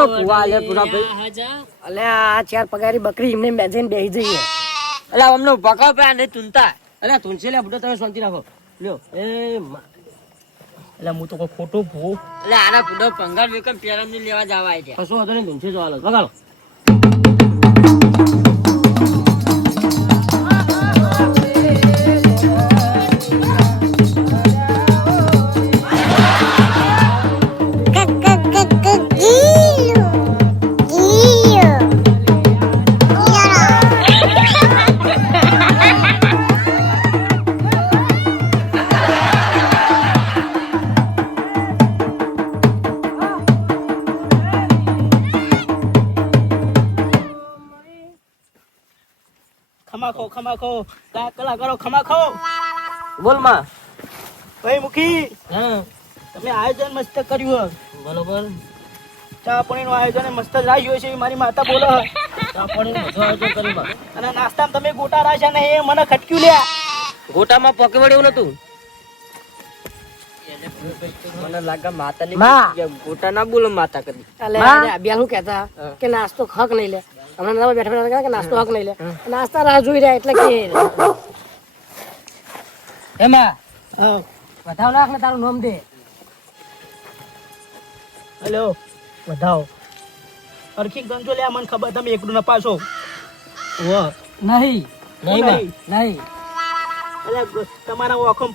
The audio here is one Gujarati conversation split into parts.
તો કુવા લે પૂરા ભાઈ. અલે આ ચાર પગારી બકરી એમને મેજન બેહી જઈએ. અલે અમને પકાવ પે ને તુંતા. અલે તુંસે લે બુડો તમે શાંતિ રાખો. લ્યો એ એટલે હું તો કોઈ ખોટું ભૂ. અલે આના બુડો પંગાર વેકમ પેરમ ની લેવા જવા આય છે. કશું વાંધો નહીં તુંસે જવા લો. વગાડો. ખમાખો કલા કરો ખમાખો. બોલ માં. ભાઈ મુખી હા તમે આયોજન મસ્ત કર્યું. બરોબર. ચા પાણી નું આયોજન મસ્ત જ રાખ્યું છે મારી માતા બોલે. ચા પાણી બધું આયોજન કરી માં. અને નાસ્તામાં તમે ગોટા રાખ્યા ને એ મને ખટક્યું લ્યા. ગોટામાં પોકે વળ્યું નતું. મને લાગે માતા ની ગોટા ના બોલો માતા કદી. અલે અભ્યા શું કહેતા કે નાસ્તો હક નહીં લે. હમણાં બેઠા બેઠા કે નાસ્તો હક નહીં લે. નાસ્તા રાહ જોઈ રહ્યા એટલે કે એમાં વધાવ નાખ ને તારું નામ દે. હેલો વધાવ અરખી ગંજો લ્યા મને ખબર તમે એકડું ન પાછો. નહીં નહીં અલે તમારા ઓખો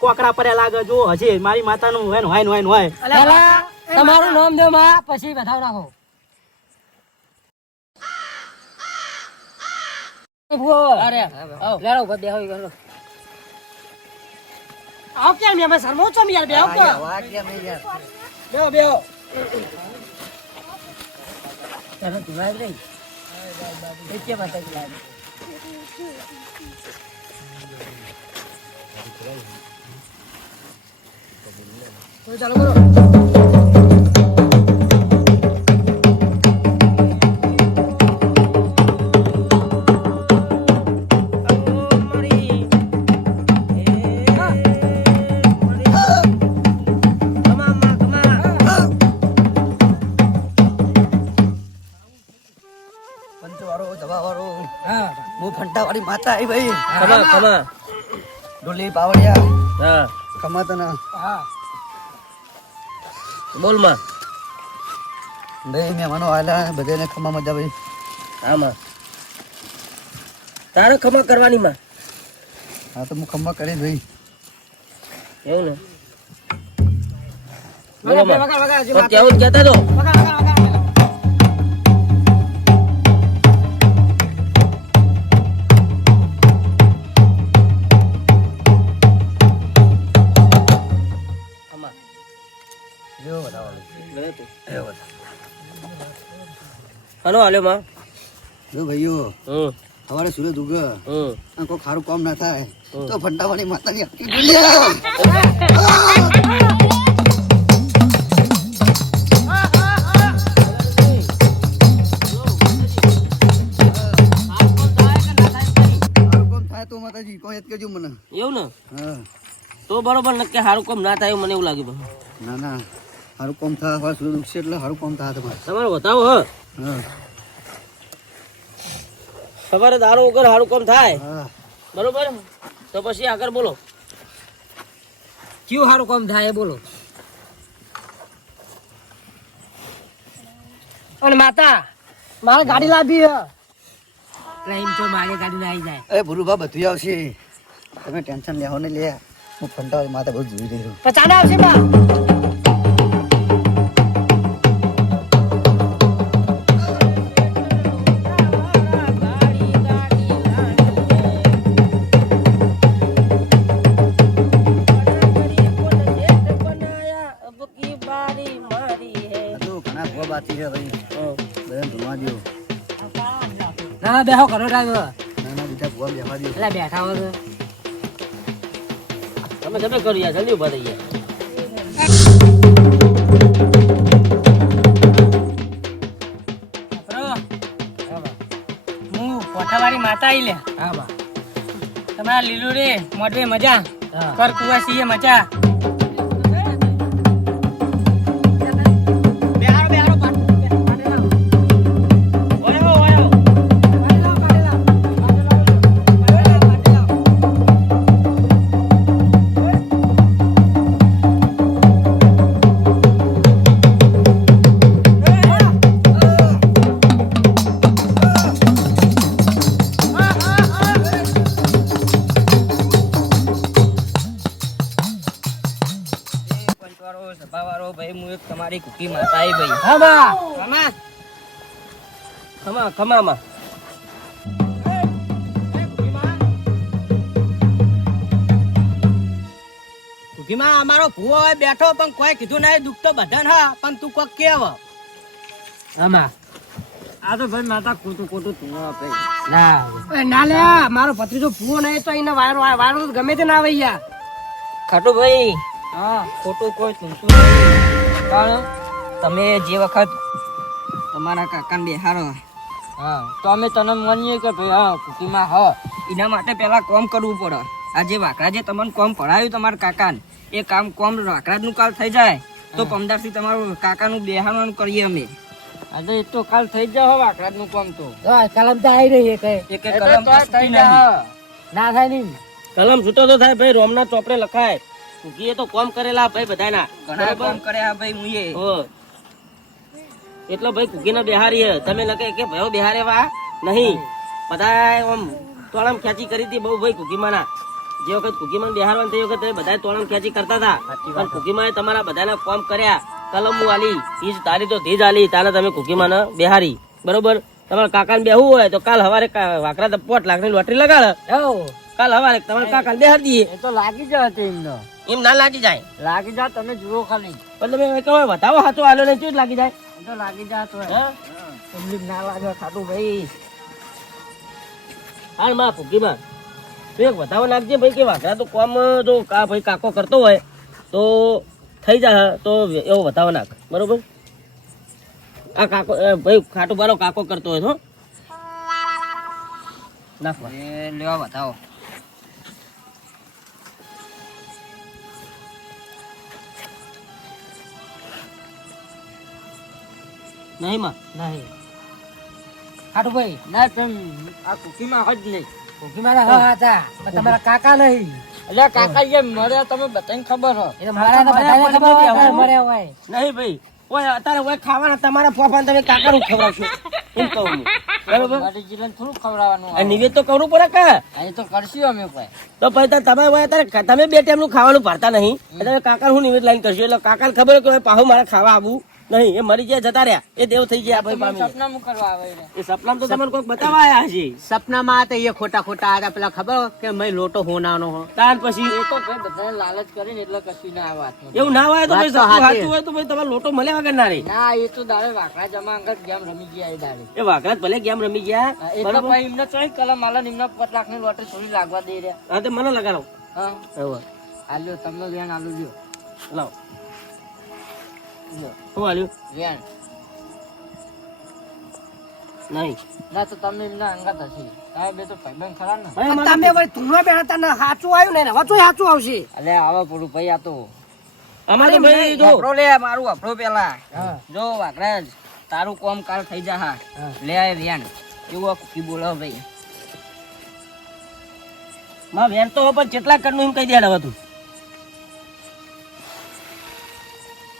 કોકરા પર લાગે જો હજી મારી માતાનું હોય. તમારું નામ દે માં પછી વધાવ નાખો. અરે લેરો ઉભા બેહો કરો. આવ કે મે શરમો છો યાર બેહો કો. બેહો ચાલો તુલા રે એ કે માતા કી લાગે. તો ચાલો કરો. ફંટાવાળી માતા આવી ભાઈ. ખમા ડોલી પાવડિયા હા ખમા તને. હા બોલ માં. ભાઈ મહેમાનો આવેલા બધાને ખમા મજા ભાઈ. હા માં તારે ખમા કરવાની માં. હા તો હું ખમા કરી ભાઈ. એવું ને વગા કેવું જ કહેતા તો. હલો હાલો માં. જો ભાઈઓ સવારે સૂરજ ઉગે કોઈ ખારું કામ ના થાય તો ફંટાવાળી માતાની આખી દુનિયા. તો માતાજી કોઈ કેજો મને. એવું ને હા તો બરોબર નક્કી સારું કામ ના થાય મને એવું લાગ્યું. ના સારું કામ થાય સવારે સૂરજ ઉગશે એટલે સારું કામ થાય તમારે બતાવો હ. હા સવારે દારૂ વગર સારું કામ થાય હા બરોબર. તો પછી આગળ બોલો ક્યું સારું કામ થાય બોલો. અને માતા મારે ગાડી લાવી એમ તો મારે ગાડી ના આવી જાય. એ ભુરુભા બધું આવશે તમે ટેન્શન લેવો ને લે. હું ફંટાવાળી માતા બહુ જોઈ રહ્યો. પચાસ આવશે બા. ના બેહો કરો ડ્રાઈવર. એટલે બેઠા હો તમે તમે કરી યાર જલ્દી ઉભા થઈ ગયા. હું પોઠાવાળી માતા આઈ લે. હા બા તમારા લીલું રે મોઢવે મજા કર કુવા છીએ મજા. મારી કુકી માતા આવી ભાઈ. હા બા ખમા ખમા ખમામાં કુકીમાં અમારો ભૂવો હવે બેઠો પણ કોઈ કીધું નહીં, દુઃખ તો બધાને હા, પણ તું કોક કેવ આમાં આ તો ભાઈ માતા ખોટું તું આપે ના લે મારો ભત્રીજો ભૂવો નહીં તો એને વાયરો વાયરો તો ગમે તે ના આવે યાર. ખાટુ ભાઈ હા ખોટું કોઈ તું પણ તમે જે વખત તમારા કાકાને બેહારો હા તો અમે તને માનીએ કે ભાઈ હા કુકીમાં હા એના માટે પેલા કોમ કરવું પડે. આ જે વાકરા જે તમને કોમ પડાવ્યું તમારા કાકાને એ કામ કોમ વાકરાજનું કાલ થઈ જાય તો પમદારથી તમારું કાકાનું બેહારવાનું કરીએ અમે. અરે એ તો કાલ થઈ જાય વાકરાજનું કામ તો કલમ તો આવી રહી છે એક કલમ તો છૂટી નહીં. ના થાય નહીં કલમ છૂટો તો થાય ભાઈ રોમના ચોપડે લખાય. કુકીએ તો કોમ કરેલા ભાઈ બધાના ઘણા કોમ કર્યા ભાઈ મુએ એટલે ભાઈ કુકીને બેહારીએ તમે લખે કે ભાઈ બેહારે વા નહીં બધા આમ તોળમ ખેંચી કરી હતી બહુ ભાઈ કુકીમાના. જે વખત કુકીમાન બેહારવાનું તે વખત બધા તોળમ ખેંચી કરતા હતા પણ કુકીમાએ તમારા બધાને કોમ કર્યા. કલમ આલી તીજ તારી તો ધીજ આલી તારે તમે કુકીમાને બેહારી બરોબર. તમારા કાકાને બેહવું હોય તો કાલ સવારે વાકરા 5 લાખની લોટરી લગાડે કાલ સવારે તમારા કાકાને બેહાર દઈએ. એ તો લાગી જાય એમનો એમ ના લાગી જાય લાગી જાય તમે જુઓ ખાલી પણ તમે કહો બતાવો હાથો આલો ને શું લાગી જાય એ તો લાગી જાય તો હે તકલીફ ના લાગે ખાટું ભાઈ. હાલ માં ફૂકીમાં તું એક બતાવો નાખજે ભાઈ કે વાકરા તો કોમ જો ભાઈ કાકો કરતો હોય તો થઈ જાય તો એવો બતાવો નાખ બરોબર. આ કાકો ભાઈ ખાટું બારો કાકો કરતો હોય તો નાખ લેવા બતાવો. નહીં માં નહીં ખાટું ભાઈ ના તેમ આ કુકીમાં હોય જ નહીં. ભૂખી મારા હા હતા પણ તમારા કાકા નહીં. એટલે કાકા એ મર્યા તમે બધાને ખબર હો. એ તો મારા તો બધાને ખબર હોય કે મર્યા હોય. નહીં ભાઈ ઓય અત્યારે ઓય ખાવાના તમારા ફોફાને તમે કાકાનું ખવડાવશો એમ કહું હું. બરોબર મારી જીલન થોડું ખવડાવવાનું આ નિવેદ તો કરવું પડે કે અહીં તો કરશું અમે કોઈ. તો પછી તમે ઓય અત્યારે તમે બે ટાઈમનું ખાવાનું ભરતા નહીં એટલે કાકા હું નિવેદ લાઈન કરશું એટલે કાકાને ખબર હોય કે ઓય પાહુ મારે ખાવા આવવું નહીં એ મરી ગયા જતા રહ્યા એ દેવ થઈ ગયા ભાઈ પામી. સપનામાં કરવા આવે એ સપનામાં તો તમને કોઈક બતાવવા આયા હશે સપનામાં હતા એ ખોટા ખોટા હતા, પેલા ખબર કે મેં લોટો હોનાનો હો. તાન પછી એ તો ભાઈ બધાને લાલચ કરીને એટલે કશું ના આવે હાથમાં. એવું ના હોય તો ભાઈ વાત તો સપનું સાચી. સાચું હોય તો ભાઈ તમારે લોટો મળ્યા વગર ના રહે. ના એ તો દાડે વાકડા જમા અંગત ગેમ રમી ગયા એ દાડે. એ વાઘરાજ ભલે ગેમ રમી ગયા એટલે બરોબર. ભાઈ એમને ચોઈ કલમ આલે ને એમને 5 લાખની લોટરી થોડી લાગવા દે રહ્યા. હા તે મને લગાડો હા હવે આલ્યો તમને વેણ આલુ લ્યો લાવો શું હાલ્યું વેણ નહીં ના તો તમે એમના અંગત હશે. તમે બે તો ભાઈબંધ ખરા ને. ભાઈ અમારે તમે વળી ધૂળમાં બેઠા હતા ને સાચું આવ્યું ને હવે ચોય સાચું આવશે. અલે આવા પૂરું ભાઈ આ તો અમારે તો ભાઈ જો વાપરો લે મારું વાપરો પેલા જો વાકરાજ તારું કોમ કાલ થઈ જા હા લે આ વેન એવું આ કુકી બોલો ભાઈ માં વેન તો પણ કેટલા કણનું એમ કહી દે હવે તું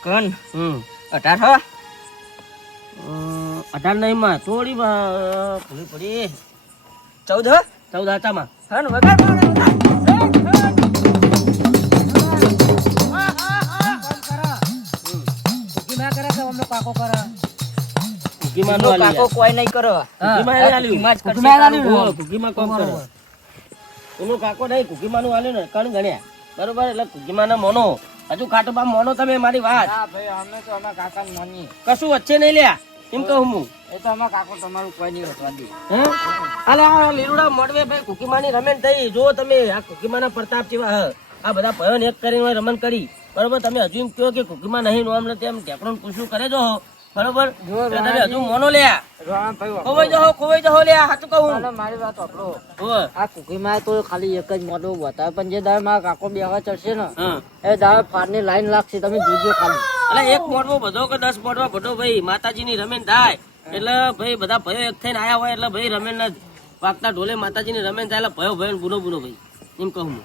કણ 18 હો 18 નહીં માં થોડી ભૂલી પડી 14 હો 14 હાચામાં હા ને વગાડ કાકો કોઈ નહીં કરો કુકીમાં કોમ કરો એનો કાકો નહીં કુકીમાં નું આલ્યું ને કણ ગણ્યા બરોબર એટલે કુકીમાં મોનો હજુ ખાટો બા મોનો તમે મારી વાત હા ભાઈ અમે તો અમારા કાકા માનીએ. કશું વચ્ચે નહીં લ્યા એમ કહું હું એ તો અમારા કાકો તમારું કોઈ નહીં વટવા દે. હે અલે આ લીલુડા મોડવે ભાઈ કુકીમાની રમેણ થઈ જો તમે આ કુકીમાના પ્રતાપ જેવા હ આ બધા ભયોને એક કરીને રમણ કરી બરોબર. તમે હજુ એમ કહો કે કુકીમાં નહીં નોમ ને તેમ ટેકડો પૂછું કરે જો બરોબર એટલે તમે હજુ મોનો લ્યા ખોવાઈ જહો લ્યા સાચું કહું ચાલો મારી વાત સાંભળો. હોવે. આ કુકીમાં તો ખાલી એક જ મોટો બતાવે પણ જે દાડે મારા કાકો બેહવા ચડશે ને હા એ દાડે ફારની લાઈન લાગશે તમે જોજો ખાલી. એટલે એક મોટવો બધો કે 10 મોટવા બધો ભાઈ માતાજીની રમેણ થાય એટલે ભાઈ બધા ભયો એક થઈને આયા હોય એટલે ભાઈ રમેણ ના વાગતા ઢોલે માતાજીની રમેણ થાય એટલે ભયો ભયો બુનો બુનો ભાઈ એમ કહું હું.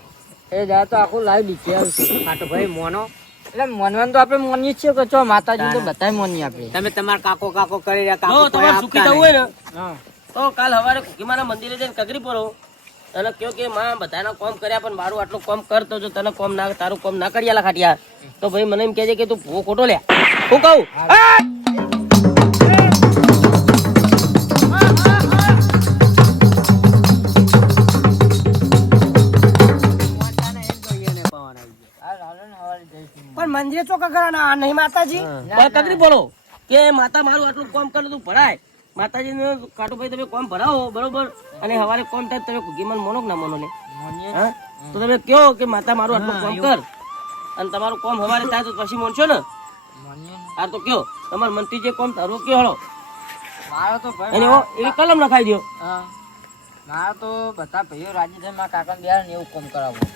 એ દાડે તો આખું લાઈવ ડીટેલ છે. ખાટો ભાઈ મોનો એટલે મોનવાનું તો આપણે માનીએ જ છીએ કે ચો માતાજી તો બધાય માનીએ આપણે. તમે તમારા કાકો કાકો કરી રહ્યા, જો કાકો કોઈ તમારે સુખી આપતા થવું હોય ને હા તો કાલ સવારે કુકીમાના મંદિરે જઈને કગરી પડો તને કયો કે માં બધાના કોમ કર્યા પણ મારું આટલું કોમ કર તો જો તને કોમ ના તારું કોમ ના કરી આલા ખાટિયા તો ભાઈ મને એમ કહેજે કે તું ભૂવો ખોટો લે હું કહું હા! પણ મંદિરે ચોખ્ખા કરવાના આ નહીં માતાજી પણ કગરી બોલો કે માતા મારું આટલું કોમ કરે તું ભરાય માતાજીને કાટુભાઈ તમે કોમ ભરાવો બરોબર અને હવારે કોમ થાય તમે કુકીમાં મોનો કે ના મોનો લે હા તો તમે કયો કે માતા મારું આટલું કોમ કર અને તમારું કોમ હવારે થાય તો પછી મોનશો ને આ તો કયો તમારા મનથી જે કોમ તારું કયો હળો મારો તો ભાઈ એને એવી કલમ લખાઈ દો મારા તો બધા ભાઈઓ રાજી થાય મારા કાકા બિહાર ને એવું કોમ કરાવવું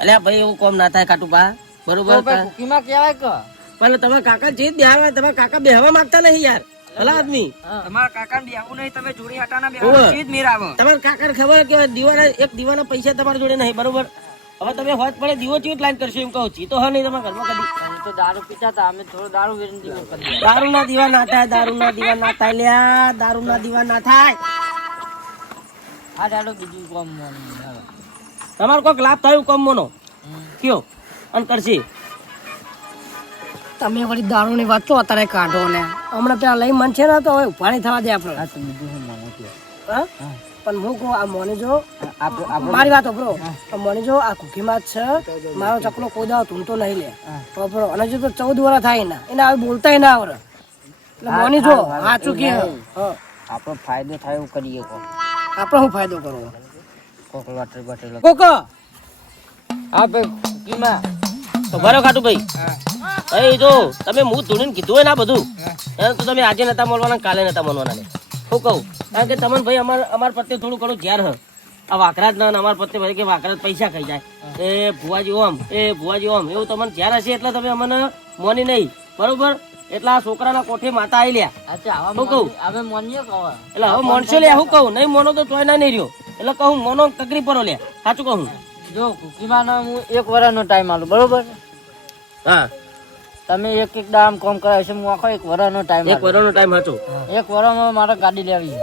અલ્યા ભાઈ એવું કોમ ના થાય કાટુભા બરોબર કુકીમાં કહેવાય કે પણ તમે કાકા જે બેહવા તમારા કાકા બેહવા માંગતા નહીં યાર ભલા આદમી તમારા કાકા ને બેહવું નહીં તમે જોડી હટાના ઓવે. બેહવું ચીજ મેરાવો તમારા કાકાને ખબર કે દીવાના પૈસા તમારા જોડે નહીં બરોબર હવે તમે હોત પડે દીવો ચીટ લાઈન કરશો એમ કહું છી તો હા નહીં તમારા ઘરમાં કદી અમે તો દારૂ પીતા હતા અમે થોડો દારૂ વિનંતી કરી દારૂના દીવા ના થાય દારૂના દીવા ના થાય લ્યા દારૂના દીવા ના થાય આ દાડો બીજું કોમ તમારે કોઈક લાભ થયું કોમ મોનો કયો અને કરશે તમે વળી દારૂ ની વાત તો અત્યારે કાઢો ને હમણાં પેલા લઈ મન છે ને તો હવે ઉભા નહીં થવા દે આપણે આ તો બીજું હું માનું છું હા? પણ હું કહું આ મોને જો મારી વાત ઓપરો મોને જો આ કુકીમાં જ છે મારો ચકલો કોઈ દાવ તું તો નહીં લે ઓપરો અને જો તો 14 વર્ષ થાય ને એને હવે બોલતાય ના આવડે એટલે મોની જો સાચું કે આપણો ફાયદો થાય એવું કરીએ કો આપણે શું ફાયદો કરવો કોક વાટર બટેલો કોકો હા ભાઈ કુકીમાં તો બરો ખાટું ભાઈ ભાઈ જો તમે મું ધૂણીને કીધું હોય ને આ બધું એને તો તમે આજે નતા મળવાના કાલે નતા મળવાના ને હું કહું કારણ કે તમને ભાઈ અમાર પ્રત્યે થોડું ઘણું ઝેર હ આ વાકરાજ ના અમાર પ્રત્યે ભાઈ કે વાકરાજ પૈસા ખાઈ જાય એ ભુવાજી ઓમ એવું તમને ઝેર હશે એટલે તમે અમને મોની નહીં બરોબર એટલે આ છોકરાના કોઠે માતા આવી લ્યા અચ્છા હું કહું હવે મોનીએ કહો એટલે હવે મોનશો લે હું કહું નહીં મોનો તો તોય ના નહીં રહ્યો એટલે કહું મોનો તકરી પરો લે સાચું કહું જો કુકીમાં હું 1 વર્ષનો ટાઈમ આલું બરોબર હા તમે એક દામ કોમ કરાવે છે હું આખો 1 વર્ષનો ટાઈમ એક વરોનો ટાઈમ હતો 1 વર્ષમાં મારે ગાડી લેવી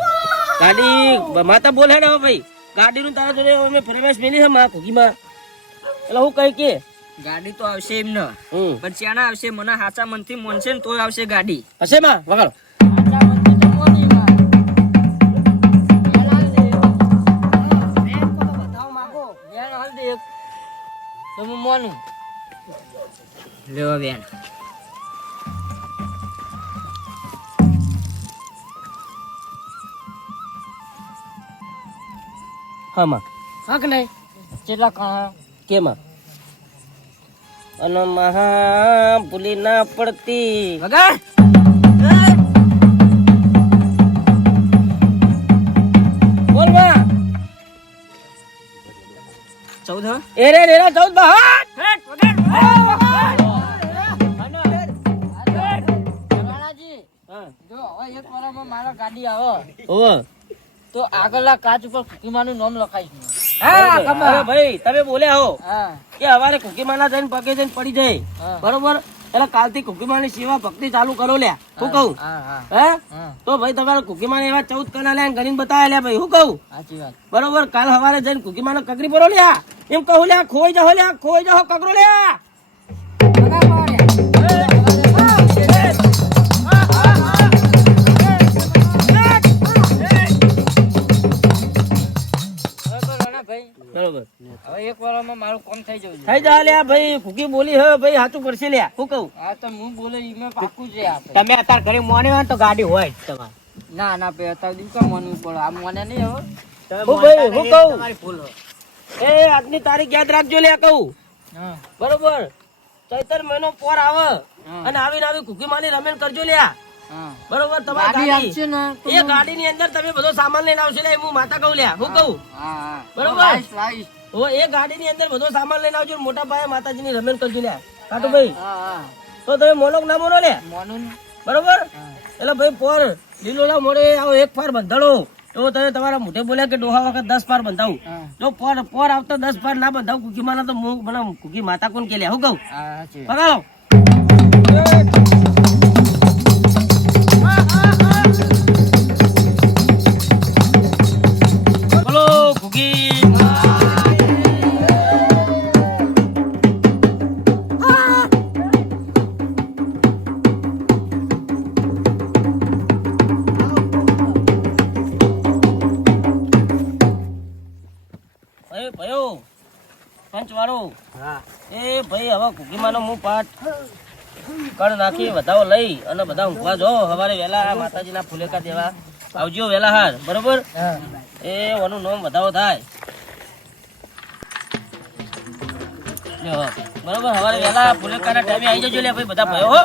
ગાડી માતા બોલે ને ભાઈ ગાડીનું તારા જોડે અમે ફરમાઈશ મેલી છે માં ખુગીમાં એટલે હું કઈ કે ગાડી તો આવશે એમ ન હમ પણ ચાના આવશે મને હાચા મનથી મોનશે ને તો આવશે ગાડી હશે માં વગાડો મોનું લેવા બેન હા માં હક નહીં કેટલા કણ કે માં અને મહા ભૂલી ના પડતી વગર બોલ માં 14 એ રે 14 બહાર જો હવે 1 વર્ષમાં મારા ગાડી આવે ઓવે તો આગળના કાચ ઉપર કુકીમાનું નામ લખાઈશ અરે ભાઈ તમે બોલ્યા હો હા કે હવારે કુકીમાના જઈને પગે જઈને પડી જાય બરોબર એટલે કાલથી કુકીમાની સેવા ભક્તિ ચાલુ કરો લ્યા હું કહું હા હા હે હા તો ભાઈ તમારે કુકીમાને એવા 14 કલા લ્યા ગણીને બતાવ્યા લ્યા ભાઈ હું કહું સાચી વાત બરોબર કાલ હવારે જઈને કુકીમાનો કકરી પરો લ્યા એમ કહું લ્યા ખોઈ જાઓ કકરો લ્યા બરોબર હવે 1 વર્ષમાં મારું કામ થઈ જવું થઈ જા લ્યા ભાઈ કુકી બોલી હે ભાઈ સાચું પડશે લ્યા હું કહું હા તો હું બોલે ઈમે પાકું છે આપણે તમે અત્યારે ઘરે મોને હોય તો ગાડી હોય જ તમારે ના ના પે અત્યારે દીકા મોનવું પડે આ મોને નહીં હવે હું ભાઈ હું કહું એ આજની તારીખ યાદ રાખજો લ્યા કહું હા બરોબર ચૈતર મહિનો પોર આવે અને આવી કુકી માની રમેણ કરજો લ્યા હા બરોબર ગાડી તમારી આવશે ને તો એ ગાડી ની અંદર તમે બધો સામાન લઈને આવશો લ્યા હું માતા કહું લ્યા હું કહું હા હા બરોબર. લાઈશ હો એ ગાડી ની અંદર બધો સામાન લઈને આવજો મોટા ભાઈ માતાજી ની રમેણ કરજો લ્યા કાટુ ભાઈ હા હા તો તમે મોનો કે ના મોનો લ્યા મોનું બરોબર એટલે ભાઈ પોર લીલોડા મોડે આવો 1 ફાર બંધાડો તો તમે તમારા મોઢે બોલ્યા કે ડોહા વખત 10 ફાર બંધાવું હા જો પોર આવતા 10 ફાર ના બંધાવું કુકી માના તો હું મને કુકી માતા કોણ કે લ્યા હું કહું હા સાચી પગાડો બોલો કુકી પંચ વાળો એ ભાઈ હવે કુકીમાનો હું પાઠ કણ નાખી વધાવો લઈ અને બધા ઊંઘવા જો સવારે વહેલા માતાજીના ફુલેકા દેવા આવજો વહેલા હાર બરોબર એ ઓનું નામ વધાવો થાય લ્યો, બરોબર સવારે વહેલા ફુલેકાના ટાઈમે આવી જજો લે ભાઈ બધા ભયો હો